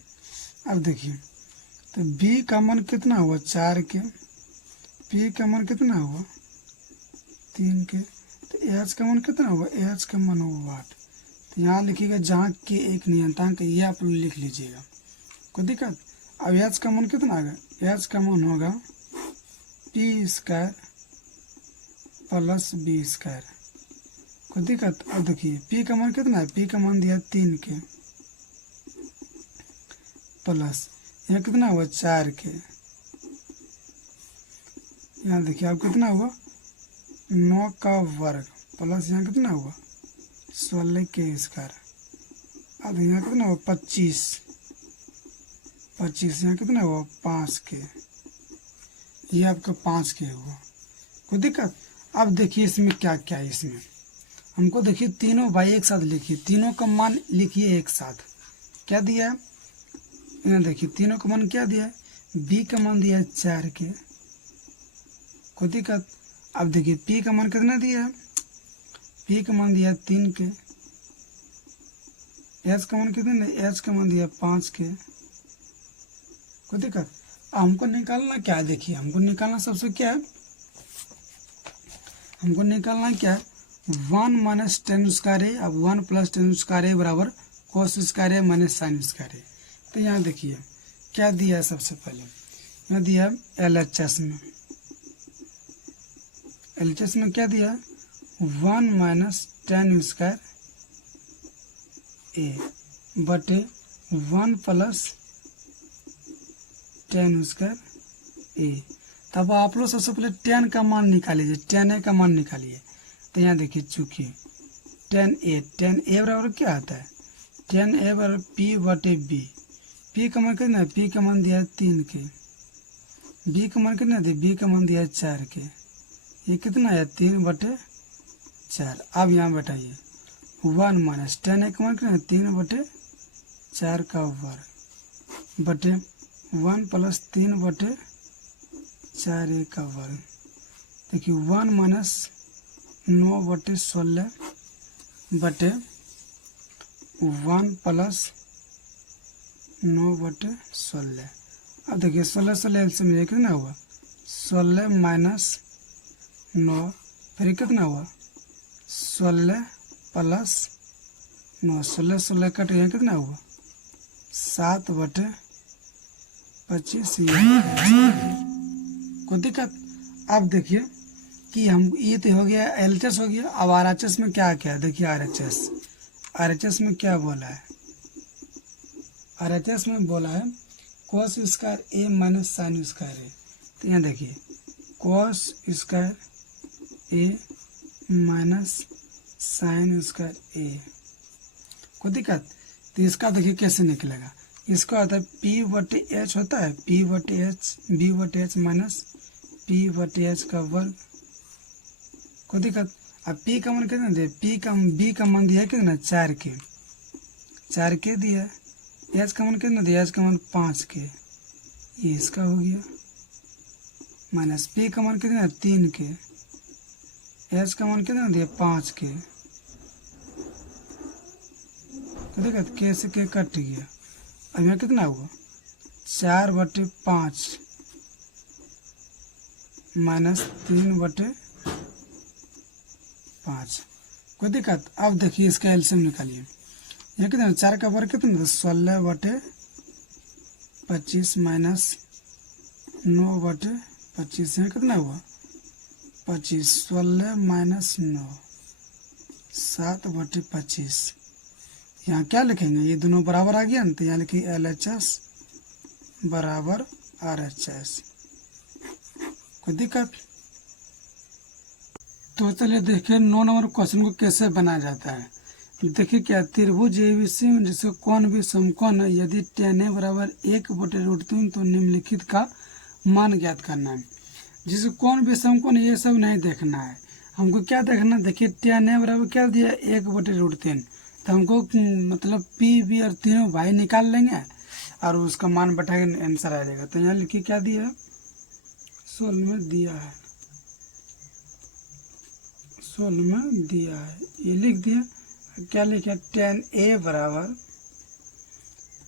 अब देखिए, तो B का मान कितना हुआ, 4 के, P का मान कितना हुआ, 3 के, तो H का मान कितना हुआ, H का मान हुआ 8। तो यहाँ लिखिएगा जहाँ के एक नियतांक, ये आप लोग लिख लीजिएगा। कोई दिक्कत? अब H का मान कितना आएगा, H का मान होगा P square plus B square. कोई दिक्कत? अब देखिए P का मान कितना है, P का मान दिया 3 के, प्लस यहाँ कितना हुआ, 4 के, यहाँ देखिए अब कितना हुआ, 9 का वर्ग, प्लस यहाँ कितना हुआ, 16 के स्क्वायर। अब यहाँ कितना हुआ, 25, यहाँ कितना हुआ, 5 के, ये आपका 5 के हुआ। कोई दिक्कत? अब देखिए इसमें क्या क्या है। इसमें हमको देखिए तीनों भाई एक साथ लिखिए, तीनों का मान लिखिए एक साथ। क्या दिया है, यहाँ देखिए तीनों का मान क्या दिया है, B का मान दिया है 4 के। कोई दिक्कत? अब देखिए P का मान कितना दिया है, P का मान दिया है 3 के, H का मान कितना है, H का मान दिया है 5 के। कोई दिक्कत? हमको निकालना क्या है, देखिए हमको निकालना सबसे क्या है, हमको निकालना क्या है, 1 - tan स्क्वायर a। अब 1 + tan स्क्वायर a बराबर cos square a - sin square a। तो यहाँ देखिए क्या दिया है, सबसे पहले यहाँ दिया है LHS में क्या दिया है, 1 - tan स्क्वायर a बटे 1 + tan स्क्वायर a। तब आप लोग सबसे पहले tan का मान निकालिए, tan a का मान निकालिए। तो यहाँ देखिए चूंकि tan a बराबर क्या आता है, tan a बराबर P/B। P का मान कितना है, P का मान दिया है 3 के, B का मान कितना है, B का मान दिया है 4 के। ये कितना है, 3/4। अब यहाँ बैठाइए 1 - tan a का मान कितना है, 3/4 का वर्ग बटे 1 + 3/4 का वर्ग। देखिए 1 - 9/16 बटे 1 + 9/16। अब देखिए 16 एलसीएम में कितना हुआ, 16 - 9, फिर कितना हुआ 16 प्लस 9, 16 16 कट यहाँ कितना हुआ 7/25। कोई दिक्कत। अब देखिए कि हम ये तो हो गया LHS हो गया। अब RHS में क्या क्या है देखिए। RHS में क्या बोला है, RHS में बोला है cos square A minus sine square A। तो यहाँ देखिए cos square A minus sine square A। कोई दिक्कत। तो इसका देखिए कैसे निकलेगा। इसका होता है P/H होता है B/H माइनस P/H का वर्ग। कोई दिक्कत। अब P का मान कितना दिया, B का मान दिया है कितना 4K दिया है। H का मान कितना दिया, H का मान 5K, ये इसका हो गया। माइनस P का मान कितना 3K, H का मान कितना दिया 5K। देखा K से K कट गया। अब यहाँ कितना हुआ 4/5 माइनस 3/5। कोई दिक्कत। अब देखिए इसका एलसीएम निकालिए। यहाँ कितना 4 का वर्ग कितना 16/25 माइनस 9/25। यहाँ कितना हुआ 25, 16 माइनस 9 7/25। यहाँ क्या लिखेंगे, ये दोनों बराबर आ गया ना, तो यहाँ लिखिए LHS बराबर RHS। कोई दिक्कत। तो चलिए देखिए 9 नंबर क्वेश्चन को कैसे बनाया जाता है। देखिए क्या त्रिभुज ABC जिसका कोण भी समकोण है, यदि tan A बराबर 1/√3 तो निम्नलिखित का मान ज्ञात करना है। जिससे कोण भी समकोण ये सब नहीं देखना है, हमको क्या देखना। देखिए tan A बराबर क्या दिया 1/√3, तो हमको मतलब PB और तीनों भाई निकाल लेंगे और उसका मान बैठा के आंसर आ जाएगा। तो यहाँ लिखिए क्या दिया है, 16 में दिया है, 16 में दिया है, ये लिख दिया। क्या लिखा tan A बराबर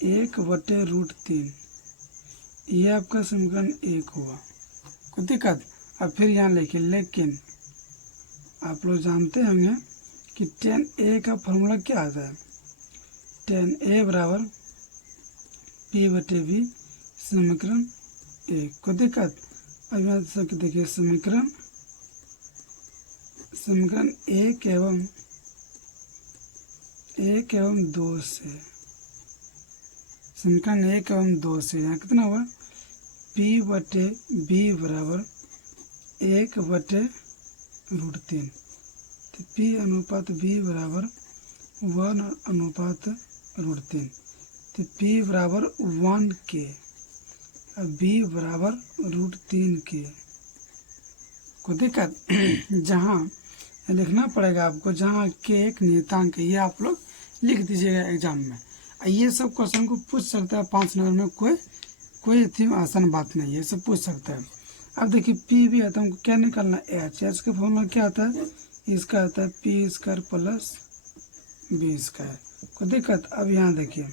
1/√3, ये आपका समीकरण 1 हुआ। कोई दिक्कत। अब फिर यहाँ लिखिए लेकिन आप लोग जानते होंगे कि tan A का फॉर्मूला क्या आता है, tan A बराबर P/B समीकरण 1। कोई दिक्कत। अब यहाँ से देखिए समीकरण 1 एवं 2 से, समीकरण 1 एवं 2 से यहाँ कितना हुआ P/B बराबर 1/√3। तो P अनुपात B बराबर 1/√3। तो P बराबर 1K और B बराबर √3K। को दिक्कत। जहाँ लिखना पड़ेगा आपको, जहाँ K एक नियतांक है, ये आप लोग लिख दीजिएगा एग्जाम में। ये सब क्वेश्चन को पूछ सकता है 5 नंबर में, कोई इतनी आसान बात नहीं है, सब पूछ सकता है। अब देखिए P भी आता है, हमको क्या निकालना H का फॉर्मूला क्या आता है, इसका आता है P² प्लस B²। को दिक्कत। अब यहाँ देखिए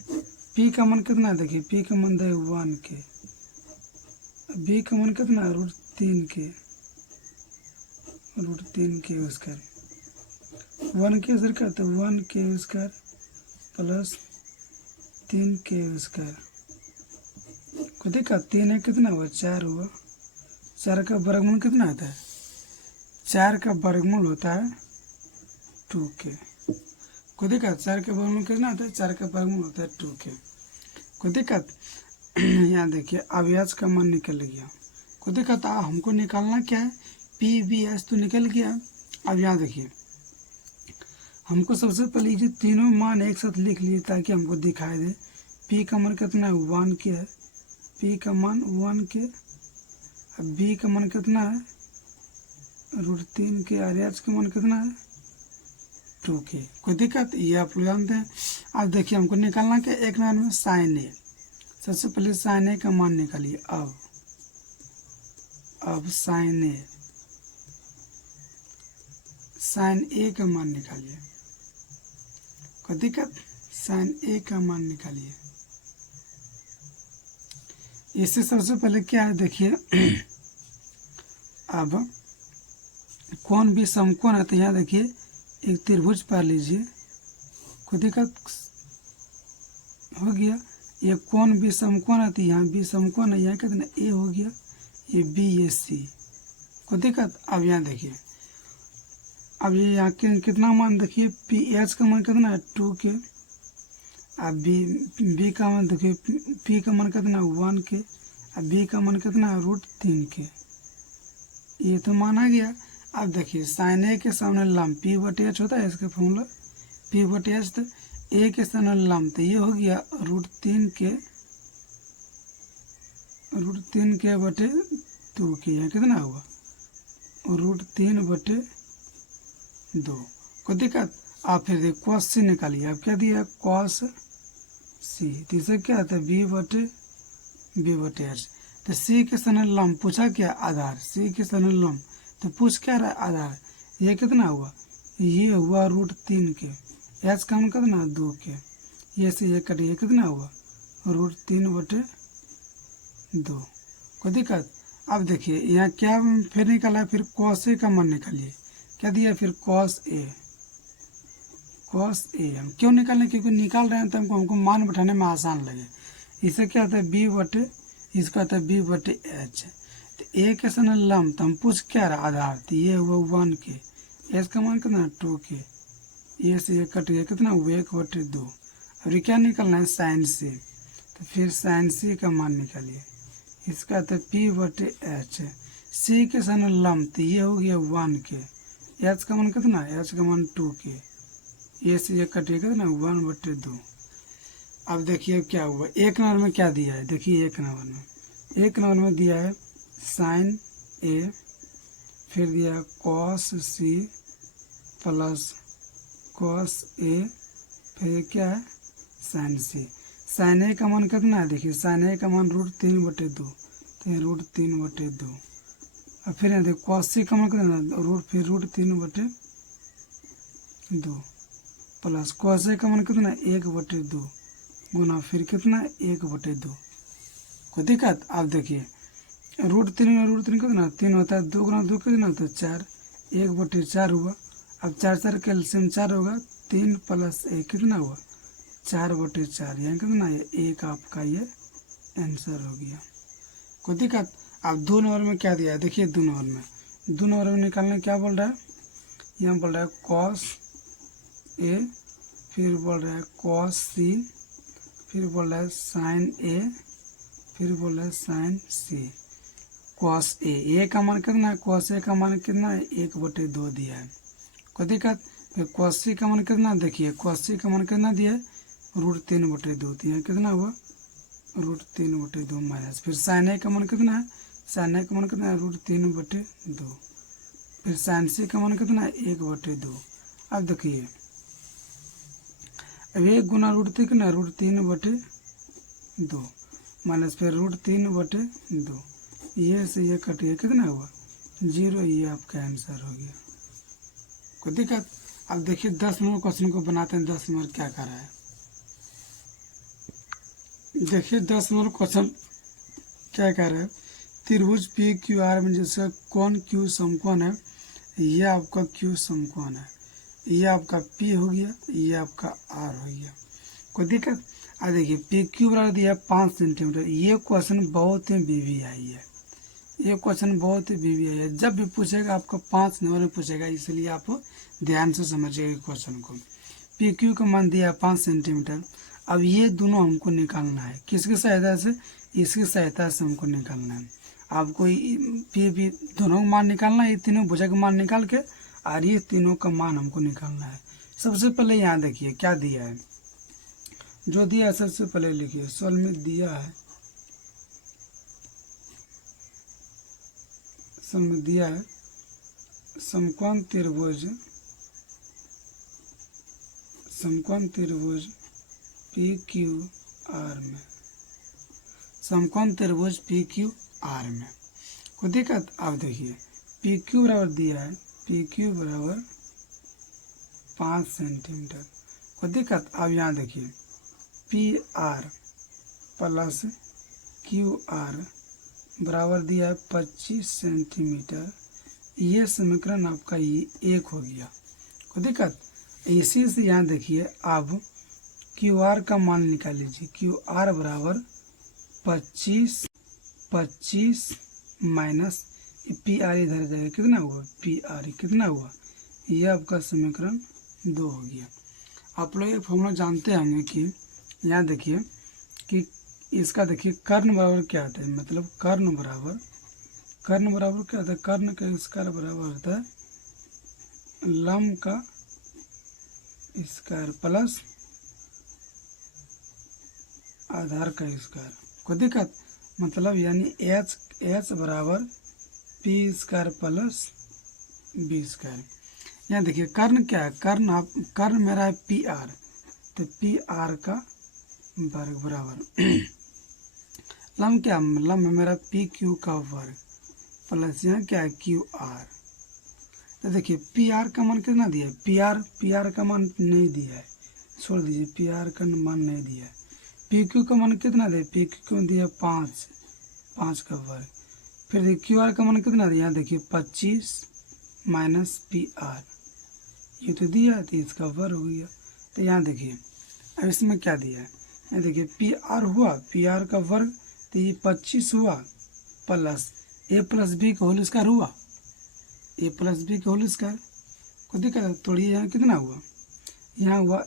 P का मान कितना है, देखिए P का मान है 1K, B का मान कितना है √3K, √3K² 1K सर करते 1K² प्लस 3K²। को दिक्कत। 3 है कितना हुआ 4 हुआ। 4 का वर्गमूल कितना आता है, 4 का वर्गमूल होता है 2K। कोई दिक्कत। 4 का वर्गमूल कितना आता है, 4 का वर्गमूल होता है 2K। कोई दिक्कत। यहाँ देखिए अब H का मान निकल गया। कोई दिक्कत। हमको निकालना क्या है PBH तो निकल गया। अब यहाँ देखिए हमको सबसे पहले ये तीनों मान एक साथ लिख लिए ताकि हमको दिखाई दे। P का मान कितना है 1K है, P का मान 1K, अब B का मान कितना है √3K और H का मान कितना है 2K। कोई दिक्कत। ये आप लोग जानते हैं। अब देखिए हमको निकालना क्या, एक नंबर में sin A। सबसे पहले sin A का मान निकालिए। अब sin A का मान निकालिए। कोई दिक्कत। sin A का मान निकालिए। इससे सबसे पहले क्या है देखिए अब कोण भी समकोण है, तो यहाँ देखिए एक त्रिभुज पा लीजिए, कोई दिक्कत हो गया। ये कौन बी समकोण है, तो यहाँ बी समकोण है, यहाँ कितना ए हो गया, ये बी ये सी, कोई दिक्कत। अब यहाँ देखिए, अब ये यहाँ कितना मान देखिए, पी एच का मान कितना है 2 के, अब बी का मान देखिए, पी का मान कितना 1 के, अब बी का मान कितना है √3 के, ये तो माना गया। अब देखिए साइन ए के सामने लम्ब p/h होता है, इसका फॉर्मूला p/h, तो ए के सामने लम्ब, तो ये हो गया √3 के बटे 2 के, यहाँ कितना हुआ √3/2, कोई दिक्कत। आप फिर देखिए cos c निकालिए, आप क्या दिया cos c, तो इसे क्या आता है b/h, तो c के सामने लम्ब पूछा क्या आधार, c के सामने लम्ब, तो पूछ क्या रहा है आधार, ये कितना हुआ, ये हुआ √3 के, h का मान कितना 2 के, ये से ये कटे, ये कितना हुआ √3/2, कोई दिक्कत। अब देखिए यहाँ क्या फिर निकाला है, फिर cos a का मान निकालिए, क्या दिया फिर cos a, हम क्यों निकालें, क्योंकि निकाल रहे हैं तो हमको मान बैठाने में आसान लगे। इसे क्या होता है इसका आता है b/h, तो ए के सामने लम्ब, तो हम पूछ क्या रहा आधार, तो ये हुआ 1 के, एच का मान कितना 2 के, ये से ये कट गया, कितना हुआ 1/2। अब ये क्या निकलना है साइन c, तो फिर साइन c का मान निकालिए, इसका आता है p/h, c के सामने लम्ब, तो ये हो गया 1 के, एच का मान कितना, एच का मान 2 के, ये से ये कट गया, कितना 1/2। अब देखिए क्या हुआ, एक नंबर में क्या दिया है, देखिए एक नंबर में दिया है साइन ए, फिर दिया है cos c plus cos a, फिर क्या है साइन c। साइन ए का मान कितना है, देखिए साइन ए का मान √3/2, तो ये √3/2। और फिर यहाँ देखिए cos c का मान कितना है, फिर √3/2 प्लस cos a का मान कितना है 1/2 गुना फिर कितना 1/2, कोई दिक्कत। आप देखिए √3 में √3 कितना 3 होता है, 2 गुना 2 कितना होता है 4, 1/4 हुआ। अब 4 कैल्शियम 4 होगा, 3 प्लस 1 कितना हुआ 4/4, यहाँ कितना है 1, आपका ये आंसर हो गया, कोई दिक्कत। अब 2 नंबर में क्या दिया है, देखिए 2 नंबर में निकालने क्या बोल रहा है, यहाँ बोल रहा है cos a, फिर बोल रहा है cos c, फिर बोल रहा है साइन ए, फिर बोल रहा है साइन c। cos a का मान कितना है, cos a का मान कितना है 1/2 दिया है, कोई दिक्कत। फिर cos c का मान कितना, देखिए cos c का मान कितना दिया है √3/2, तो यहाँ कितना हुआ √3/2 माइनस, फिर साइन a का मान कितना है, साइन a का मान कितना है √3/2, फिर साइन c का मान कितना है 1/2। अब देखिए अब 1 गुना √3 कितना √3/2 माइनस फिर √3/2, ये से ये कट गया, कितना हुआ 0, ये आपका आंसर हो गया, कोई दिक्कत। अब देखिए 10 नंबर क्वेश्चन को बनाते हैं, 10 नंबर क्या कर रहा है, देखिए 10 नंबर क्वेश्चन क्या कर रहा है, त्रिभुज PQR में जिसका कोण Q समकोण है, ये आपका Q समकोण है, ये आपका P हो गया, ये आपका R हो गया, कोई दिक्कत। अब देखिए PQ बराबर दिया 5 सेंटीमीटर, ये क्वेश्चन बहुत ही BVI है, ये क्वेश्चन बहुत ही BVI है, जब भी पूछेगा आपको 5 नंबर में पूछेगा, इसलिए आप ध्यान से समझिएगा क्वेश्चन को। PQ का मान दिया 5 सेंटीमीटर, अब ये दोनों हमको निकालना है, किसकी सहायता से, इसकी सहायता से हमको निकालना है। आपको P दोनों का मान निकालना है, ये तीनों भुजा का मान निकाल के, और ये तीनों का मान हमको निकालना है। सबसे पहले यहाँ देखिए क्या दिया है, जो दिया है सबसे पहले लिखिए, सवाल में दिया है, समकोण त्रिभुज PQR में, समकोण त्रिभुज PQR में, कोई दिक्कत। आप देखिए PQ बराबर दिया है, PQ बराबर 5 सेंटीमीटर, कोई दिक्कत। अब यहाँ देखिए PR प्लस QR बराबर दिया है 25 सेंटीमीटर, ये समीकरण आपका ये 1 हो गया, कोई दिक्कत। इसी से यहाँ देखिए अब क्यू आर का मान निकाल लीजिए। क्यू आर बराबर 25 माइनस पी आर इधर जाएगा, कितना हुआ पी आर, कितना हुआ, ये आपका समीकरण 2 हो गया। आप लोग एक फॉर्मूला जानते होंगे कि यहाँ देखिए कि इसका देखिए कर्ण बराबर क्या होता है, मतलब कर्ण बराबर क्या होता है, कर्ण का स्क्वायर बराबर होता है लंब का स्क्वायर प्लस आधार का स्क्वायर। कोई दिक्कत, मतलब यानी एच बराबर P square plus B square. यहाँ देखिए कर्ण क्या है, कर्ण मेरा है पी आर, तो पी आर का वर्ग बराबर लंब क्या, लंब मेरा पी क्यू का वर्ग प्लस यहाँ क्या है क्यू आर। तो देखिए पी आर का मान कितना दिया है, पी आर का मान नहीं दिया है, छोड़ दीजिए, पी आर का मान नहीं दिया है। पी क्यू का मान कितना दिया, पी क्यू दिया 5 का वर्ग। फिर देखिए क्यू आर का मान कितना दिया, देखिए 25 माइनस पी आर, ये तो दिया है तो इसका वर्ग हो गया। तो यहाँ देखिए अब इसमें क्या दिया है, यहाँ देखिए पी आर हुआ, पी आर का वर्ग, तो ये 25 हुआ प्लस ए प्लस बी का होल स्क्वायर हुआ, ए प्लस बी का होल स्क्वायर। को दिक्कत थोड़ी, यहाँ कितना हुआ, यहाँ हुआ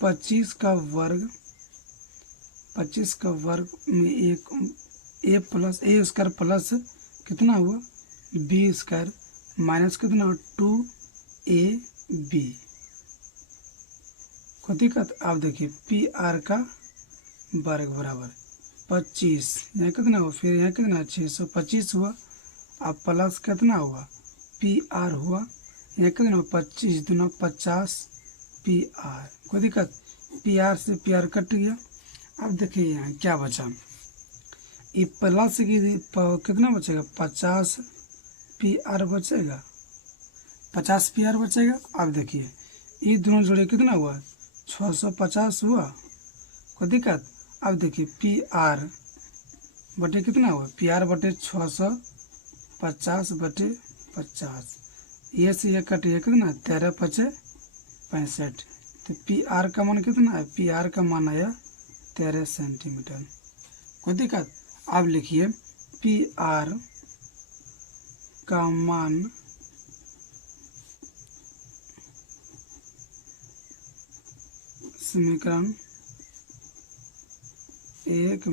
25 का वर्ग में एक ए प्लस ए स्क्वायर प्लस कितना हुआ बी स्क्वायर माइनस कितना 2ab। को दिक्कत। आप देखिए पी आर का वर्ग बराबर 25, यहाँ कितना हुआ, फिर यहाँ कितना 625 हुआ, अब प्लस कितना हुआ पी आर हुआ, यहाँ कितना 25 दूना 50 पी आर। कोई दिक्कत, पी आर से पी आर कट गया। अब देखिए यहाँ क्या बचा, ये प्लस की कितना बचेगा 50 पी आर बचेगा, 50 पी आर बचेगा। अब देखिए ये दोनों जोड़े कितना हुआ 650 हुआ। कोई दिक्कत। अब देखिए पी आर बटे कितना हुआ, पी आर बटे 650 बटे 50, ये से ये कटे ये कितना 13 पचे 65। तो पी आर का मान कितना है, पी आर का मान आया 13 सेंटीमीटर। कोई दिक्कत। अब लिखिए पी आर का मान समीकरण 1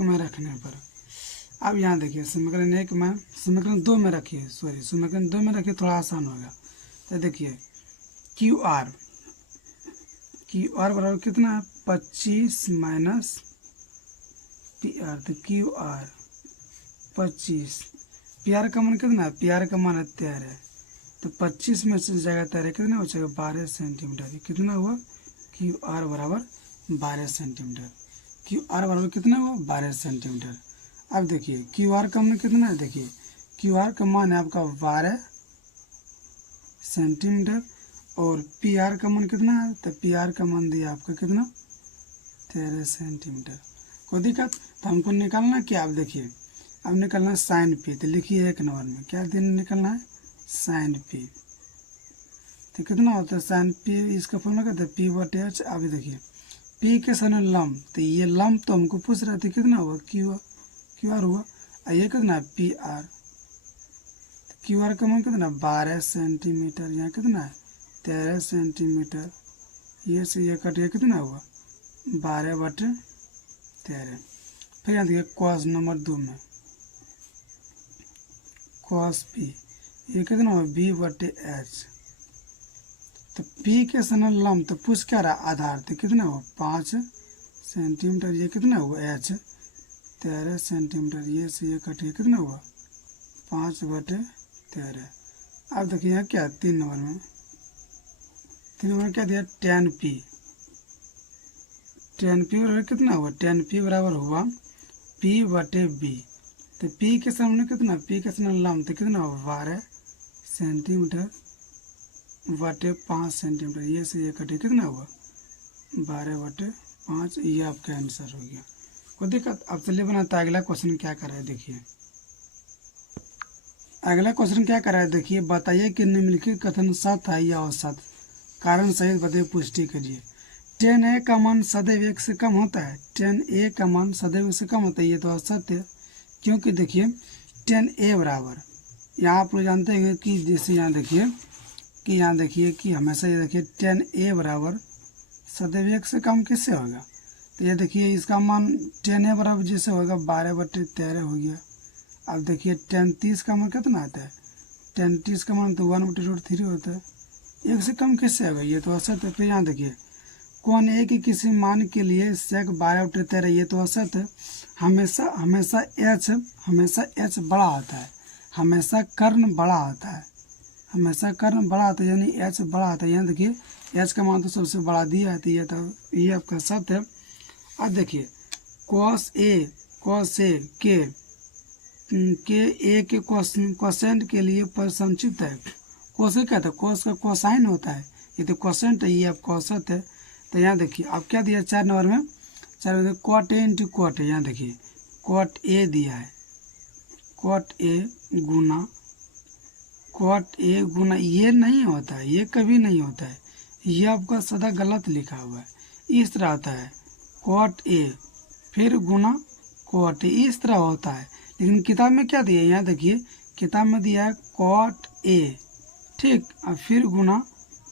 में रखने पर। अब यहाँ देखिए समीकरण 1 में, समीकरण 2 में रखिए, समीकरण 2 में रखिए, थोड़ा आसान होगा। तो देखिए क्यू आर बराबर कितना है 25 माइनस पी आर, तो क्यू आर 25, पी आर का मान कितना है, पी आर का मान 13, तो 25 में से जाएगा 13, कितना बचेगा 12 सेंटीमीटर। कितना हुआ क्यू आर बराबर 12 सेंटीमीटर, क्यू आर बराबर कितना हुआ 12 सेंटीमीटर। अब देखिए क्यू आर का मान कितना है, देखिए क्यू आर का मान है आपका 12 सेंटीमीटर और पी आर का मान कितना है, तो पी आर का मान दिया आपका कितना 13 सेंटीमीटर। कोई दिक्कत। तो हमको निकालना क्या, आप देखिए अब निकालना है साइन पी, तो लिखिए 1 नंबर में क्या दिन निकलना है साइन पी, तो कितना होता है साइन पी, इसका फॉर्मूला कहते हैं पी बटे एच। अभी देखिए पी के सामने लंब, तो ये लंब तो हमको पूछ रहे थे कितना हुआ क्यू आर हुआ, और ये कितना है पी आर, तो क्यू आर का मान कितना 12 सेंटीमीटर, यहाँ कितना है 13 सेंटीमीटर, ये से ये कट ये कितना हुआ 12 बटे 13। फिर यहाँ देखिए कॉस नंबर 2 में कॉस पी, ये कितना हुआ बी बटे एच, तो पी के समय लंब तो पूछ क्या रहा आधार, तो कितना हुआ 5 सेंटीमीटर, ये कितना हुआ एच 13 सेंटीमीटर, ये से ये कटे कितना हुआ 5 बटे 13। अब देखिए यहाँ क्या 3 नंबर में क्या दिया tan p बराबर कितना हुआ, tan p बराबर हुआ p बटे b, तो p के सामने कितना, p के सामने लंब तो कितना हुआ 12 सेंटीमीटर बटे 5 सेंटीमीटर, ये से ये कटे कितना हुआ 12 बटे 5, ये आपका आंसर हो गया। कोई दिक्कत। अब चलिए बनाता है अगला क्वेश्चन क्या कर रहा है देखिए। अगला क्वेश्चन क्या कर रहा है, देखिए बताइए कि निम्नलिखित कथन सत्य है या असत्य, कारण सहित बताइए, पुष्टि करिए। 10a का मान सदैव 1 से कम होता है। 10a का मान सदैव 1 से कम होता है, ये तो असत्य है, क्योंकि देखिए 10a बराबर, यहाँ आप लोग जानते हैं कि जैसे यहाँ देखिए कि हमेशा ये देखिए 10a बराबर सदैव 1 से कम किससे होगा, तो ये देखिए इसका मान 10a बराबर जैसे होगा 12/13 हो गया। अब देखिए 10 का मान कितना आता है, 10 का मान तो 1/√3 होता है, 1 से कम किससे होगा, ये तो असत है। फिर यहाँ देखिए कौन ए के किसी मान के लिए sec 12/13, ये तो असत है। हमेशा h बड़ा आता है, हमेशा कर्ण बड़ा आता है, यानी h बड़ा आता है। यहाँ देखिए h का मान तो सबसे बड़ा दिया है, तो ये आपका सत्य है। अब देखिए cos a के ए के क्वोशेंट के लिए संक्षिप्त है। कोस क्या था, कोस का कोसाइन होता है, ये तो क्वोशेंट है, ये आपका औसत है। तो यहाँ देखिए अब क्या दिया 4 नंबर में, 4 में cot A into cot A, यहाँ देखिए कॉट ए दिया है, कॉट ए गुना ये नहीं होता है, ये कभी नहीं होता है, ये आपका सदा गलत लिखा हुआ है। इस तरह आता है कॉट ए फिर गुना कॉट ए, इस तरह होता है। लेकिन किताब में क्या दिया है, यहाँ देखिए किताब में दिया है कॉट ए, ठीक, और फिर गुना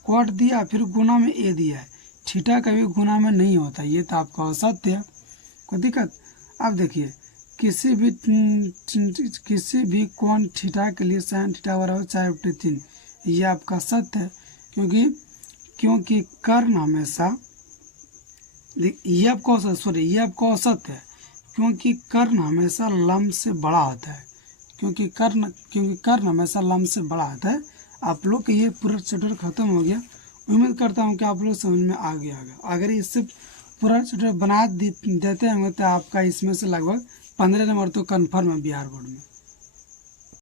कॉट दिया, फिर गुना में ए दिया है। थीटा कभी गुना में नहीं होता, ये तो आपका असत्य है, कोई दिक्कत। अब देखिए किसी भी कोण थीटा के लिए sin थीटा बराबर 4/3, ये आपका सत्य है, क्योंकि कर्ण हमेशा, ये आपका असत्य है, क्योंकि कर्ण हमेशा लंब से बड़ा होता है, क्योंकि कर्ण हमेशा लंब से बड़ा होता है। आप लोग का ये पूरा चैप्टर खत्म हो गया, उम्मीद करता हूँ कि आप लोग समझ में आ गया होगा। अगर इससे पूरा चैप्टर बना देते होंगे तो आपका इसमें से लगभग 15 नंबर तो कन्फर्म है बिहार बोर्ड में।